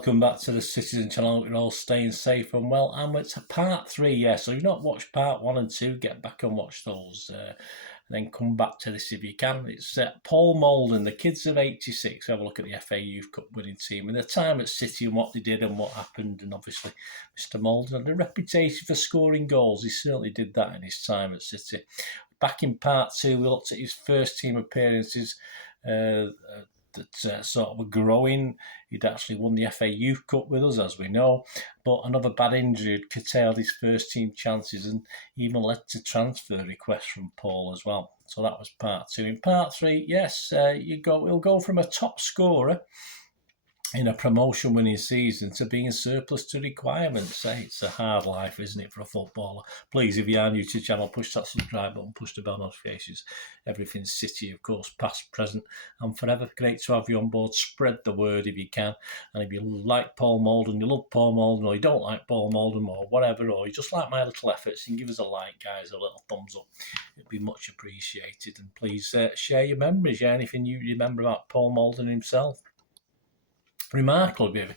welcome back to the Citizen Channel. We're all staying safe and well, and it's a part 3, yeah. So you've not watched part 1 and 2, get back and watch those, and then come back to this if you can. It's Paul Moulden, the kids of '86. Have a look at the FA Youth Cup winning team and their time at City and what they did and what happened. And obviously, Mr. Moulden had a reputation for scoring goals. He certainly did that in his time at City. Back in part 2, we looked at his first team appearances. That sort of were growing. He'd actually won the FA Youth Cup with us, as we know, but another bad injury had curtailed his first team chances and even led to transfer requests from Paul as well. So that was part 2. In part 3, yes, we'll go from a top scorer in a promotion-winning season to being surplus to requirements. It's a hard life, isn't it, for a footballer? Please, if you are new to the channel, push that subscribe button, push the bell notifications. Everything's City, of course, past, present, and forever. Great to have you on board. Spread the word if you can. And if you like Paul Moulden, you love Paul Moulden, or you don't like Paul Moulden, or whatever, or you just like my little efforts, and give us a like, guys, a little thumbs up. It'd be much appreciated. And please share your memories, anything you remember about Paul Moulden himself. Remarkably,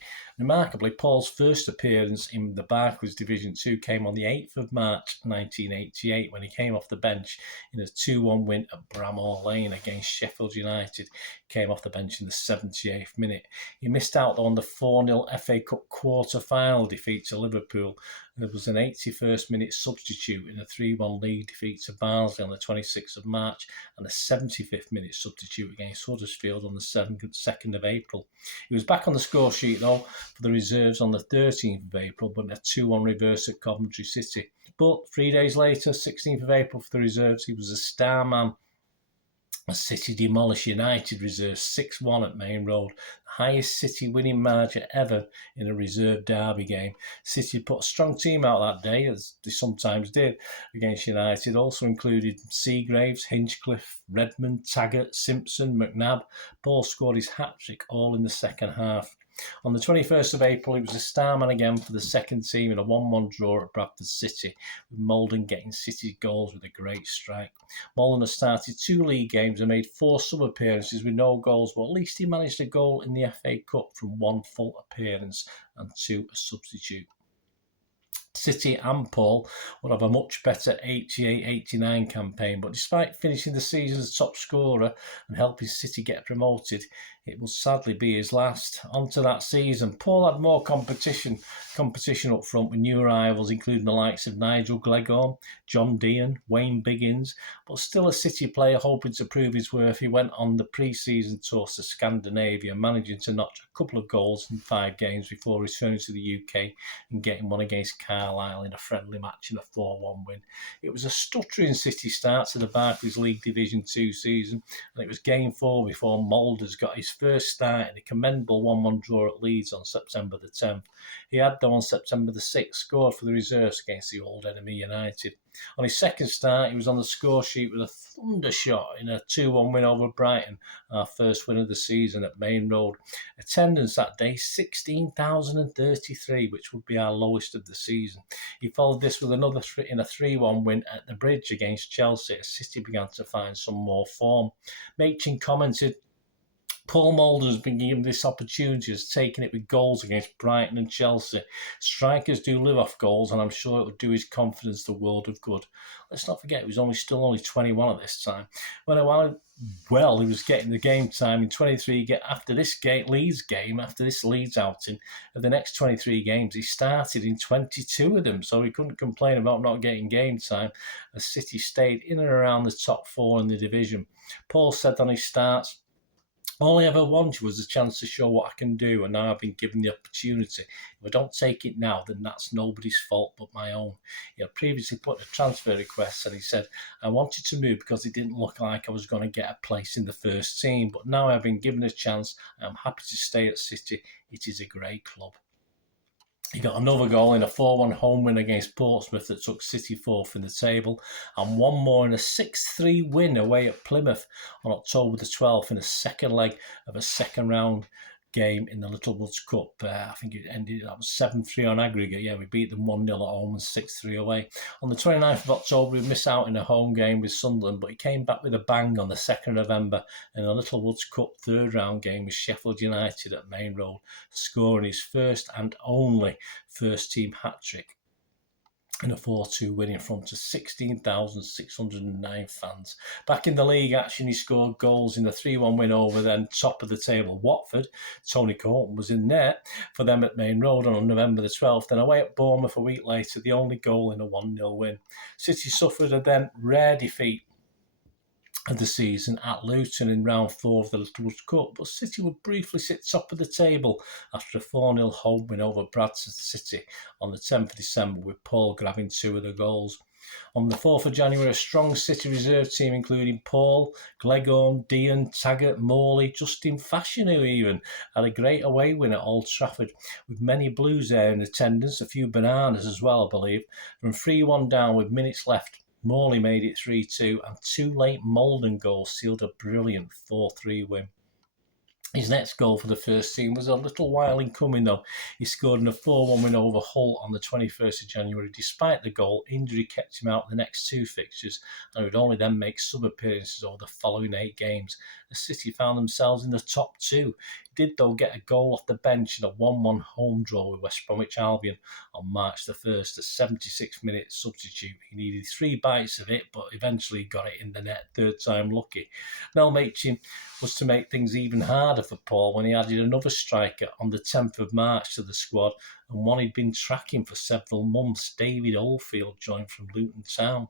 Paul's first appearance in the Barclays Division 2 came on the 8th of March 1988 when he came off the bench in a 2-1 win at Bramhall Lane against Sheffield United. He came off the bench in the 78th minute. He missed out on the 4-0 FA Cup quarter-final defeat to Liverpool. There was an 81st minute substitute in a 3-1 league defeat to Barnsley on the 26th of March and a 75th minute substitute against Huddersfield on the 2nd of April. He was back on the score sheet though for the reserves on the 13th of April, but in a 2-1 reverse at Coventry City. But 3 days later, 16th of April for the reserves, he was a star man. As City demolished United reserves 6-1 at Main Road, the highest City winning margin ever in a reserve derby game. City put a strong team out that day, as they sometimes did, against United. Also included Seagraves, Hinchcliffe, Redmond, Taggart, Simpson, McNabb. Paul scored his hat-trick all in the second half. On the 21st of April, he was a star man again for the second team in a 1-1 draw at Bradford City, with Moulden getting City's goals with a great strike. Moulden has started 2 league games and made 4 sub-appearances with no goals, but at least he managed a goal in the FA Cup from 1 full appearance and 2 a substitute. City and Paul will have a much better 88-89 campaign, but despite finishing the season as top scorer and helping City get promoted, it will sadly be his last. On to that season. Paul had more competition up front with new arrivals, including the likes of Nigel Gleghorn, John Dean, Wayne Biggins, but still a City player hoping to prove his worth. He went on the pre-season tour to Scandinavia, managing to notch a couple of goals in 5 games before returning to the UK and getting one against Carlisle in a friendly match in a 4-1 win. It was a stuttering City start to the Barclays League Division 2 season, and it was game 4 before Moulder's got his first start in a commendable 1-1 draw at Leeds on September the 10th. He had, though, on September the 6th, scored for the reserves against the old enemy United. On his second start, he was on the score sheet with a thunder shot in a 2-1 win over Brighton, our first win of the season at Main Road. Attendance that day, 16,033, which would be our lowest of the season. He followed this with another in a 3-1 win at the Bridge against Chelsea as City began to find some more form. Machin commented, Paul Moulden has been given this opportunity, has taken it with goals against Brighton and Chelsea. Strikers do live off goals, and I'm sure it would do his confidence the world of good. Let's not forget, he was still only 21 at this time. He was getting the game time in 23. After this Leeds outing, of the next 23 games, he started in 22 of them, so he couldn't complain about not getting game time, as City stayed in and around the top 4 in the division. Paul said on his starts, all I ever wanted was a chance to show what I can do, and now I've been given the opportunity. If I don't take it now, then that's nobody's fault but my own. He had previously put a transfer request, and he said, I wanted to move because it didn't look like I was going to get a place in the first team, but now I've been given a chance. I'm happy to stay at City. It is a great club. He got another goal in a 4-1 home win against Portsmouth that took City 4th in the table, and one more in a 6-3 win away at Plymouth on October the 12th in the second leg of a second round game in the Littlewoods Cup. I think it ended, that was 7-3 on aggregate. Yeah, we beat them 1-0 at home and 6-3 away. On the 29th of October, we missed out in a home game with Sunderland, but he came back with a bang on the 2nd of November in a Littlewoods Cup third round game with Sheffield United at Main Road, scoring his first and only first team hat-trick in a 4-2 win in front of 16,609 fans. Back in the league action, he scored goals in the 3-1 win over then top of the table Watford. Tony Creighton was in net for them at Main Road on November the 12th. Then away at Bournemouth a week later, the only goal in a 1-0 win. City suffered a then rare defeat of the season at Luton in round 4 of the Littlewoods Cup, but City would briefly sit top of the table after a 4-0 home win over Bradford City on the 10th of December, with Paul grabbing 2 of the goals. On the 4th of January, a strong City reserve team including Paul, Gleghorn, Dean, Taggart, Morley, Justin Fashanu even, had a great away win at Old Trafford, with many Blues there in attendance, a few bananas as well, I believe. From 3-1 down with minutes left, Morley made it 3-2, and 2 late Moulden goals sealed a brilliant 4-3 win. His next goal for the first team was a little while in coming, though. He scored in a 4-1 win over Hull on the 21st of January. Despite the goal, injury kept him out the next 2 fixtures, and would only then make sub-appearances over the following 8 games. The City found themselves in the top 2. He did, though, get a goal off the bench in a 1-1 home draw with West Bromwich Albion on March the 1st, a 76-minute substitute. He needed 3 bites of it, but eventually got it in the net, third time lucky. Mel Machin was to make things even harder for Paul when he added another striker on the 10th of March to the squad, and one he'd been tracking for several months. David Oldfield joined from Luton Town.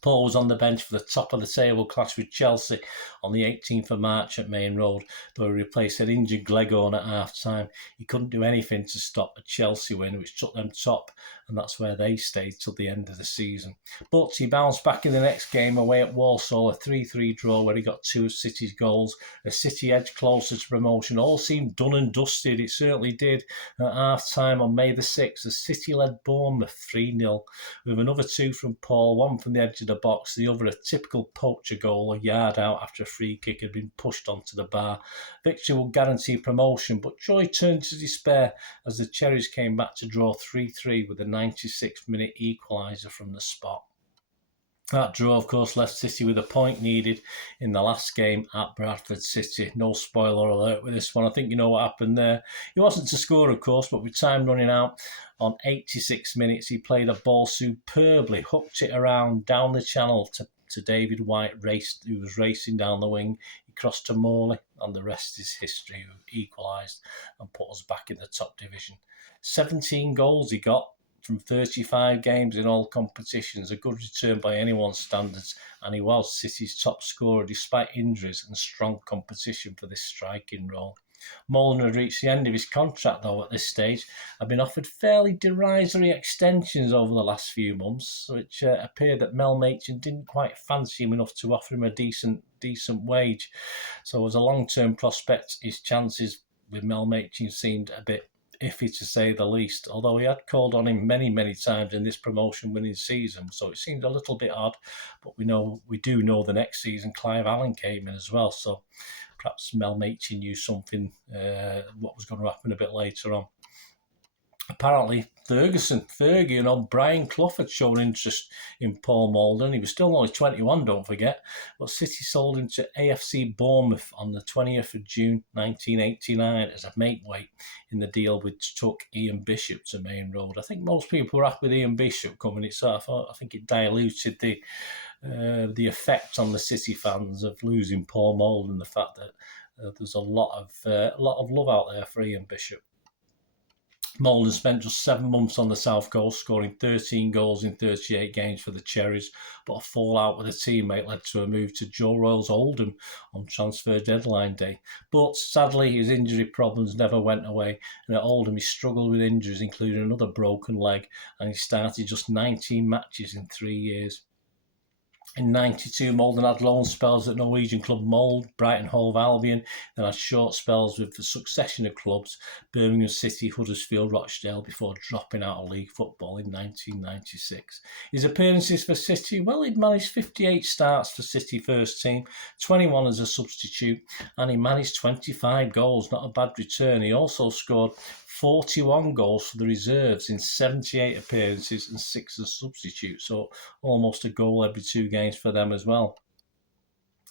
Paul was on the bench for the top of the table clash with Chelsea on the 18th of March at Main Road, though he replaced an injured Gleghorn at half-time. He couldn't do anything to stop a Chelsea win, which took them top, and that's where they stayed till the end of the season. But he bounced back in the next game away at Walsall, a 3-3 draw where he got 2 of City's goals. A City edge closer to promotion all seemed done and dusted. It certainly did. At half-time on May the 6th, the City led Bournemouth 3-0, with another 2 from Paul, one from the edge of the box, the other a typical poacher goal a yard out after a free kick had been pushed onto the bar. Victory would guarantee promotion, but joy turned to despair as the Cherries came back to draw 3-3 with a 96th-minute equaliser from the spot. That draw, of course, left City with a point needed in the last game at Bradford City. No spoiler alert with this one. I think you know what happened there. He wasn't to score, of course, but with time running out on 86 minutes, he played a ball superbly, hooked it around down the channel to David White, who was racing down the wing. He crossed to Morley, and the rest is history, who equalised and put us back in the top division. 17 goals he got from 35 games in all competitions, a good return by anyone's standards, and he was City's top scorer despite injuries and strong competition for this striking role. Moulden had reached the end of his contract, though, at this stage, had been offered fairly derisory extensions over the last few months, which appeared that Mel Machin didn't quite fancy him enough to offer him a decent wage. So as a long-term prospect, his chances with Mel Machin seemed a bit iffy, to say the least, although he had called on him many times in this promotion-winning season, so it seemed a little bit odd. But we do know the next season Clive Allen came in as well, so perhaps Mel Machin knew something, what was going to happen a bit later on. Apparently, Fergie and Brian Clough had shown interest in Paul Moulden. He was still only 21, don't forget, but City sold him to AFC Bournemouth on the 20th of June 1989 as a mateweight in the deal which took Ian Bishop to Main Road. I think most people were happy with Ian Bishop coming. I think it diluted the effect on the City fans of losing Paul Moulden, the fact that there's a lot of love out there for Ian Bishop. Moulden spent just 7 months on the South Coast, scoring 13 goals in 38 games for the Cherries, but a fallout with a teammate led to a move to Joe Royals Oldham on transfer deadline day. But sadly, his injury problems never went away, and at Oldham he struggled with injuries, including another broken leg, and he started just 19 matches in 3 years. In 92, Moulden had loan spells at Norwegian club Mould, Brighton Hove Albion, then had short spells with the succession of clubs, Birmingham City, Huddersfield, Rochdale, before dropping out of league football in 1996. His appearances for City, well, he'd managed 58 starts for City first team, 21 as a substitute, and he managed 25 goals, not a bad return. He also scored 41 goals for the reserves in 78 appearances and 6 as substitutes, so almost a goal every 2 games for them as well.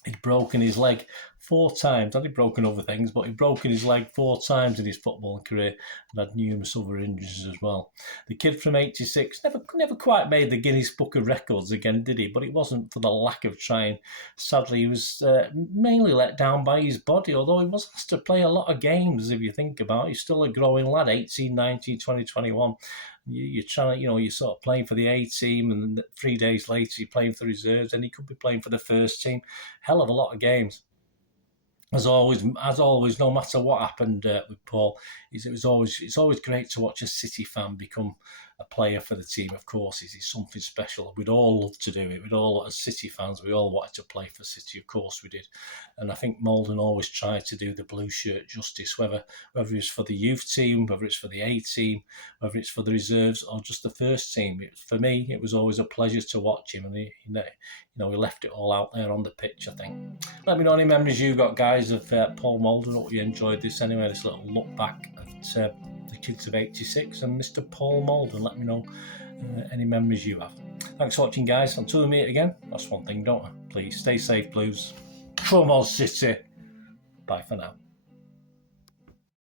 He'd broken his leg 4 times. Not he'd broken other things, but he'd broken his leg 4 times in his footballing career and had numerous other injuries as well. The kid from 86 never quite made the Guinness Book of Records again, did he? But it wasn't for the lack of trying. Sadly, he was mainly let down by his body, although he was asked to play a lot of games, if you think about it. He's still a growing lad, 18, 19, 20, 21. You're trying to, you're sort of playing for the A team, and 3 days later you're playing for the reserves, and he could be playing for the first team. Hell of a lot of games. As always, no matter what happened with Paul, it's always great to watch a City fan become a player for the team. Of course, it's something special. We'd all love to do it. We'd all, as City fans, we all wanted to play for City. Of course, we did. And I think Moulden always tried to do the blue shirt justice, whether it's for the youth team, whether it's for the A team, whether it's for the reserves or just the first team. For me, it was always a pleasure to watch him, and he left it all out there on the pitch, I think. Let me know any memories you've got, guys, of Paul Moulden. Hope you enjoyed this anyway, this little look back at the kids of 86 and Mr. Paul Moulden. Let me know any memories you have. Thanks for watching, guys. Until we meet again, that's one thing, don't I? Please stay safe, Blues. Come on, City. Bye for now.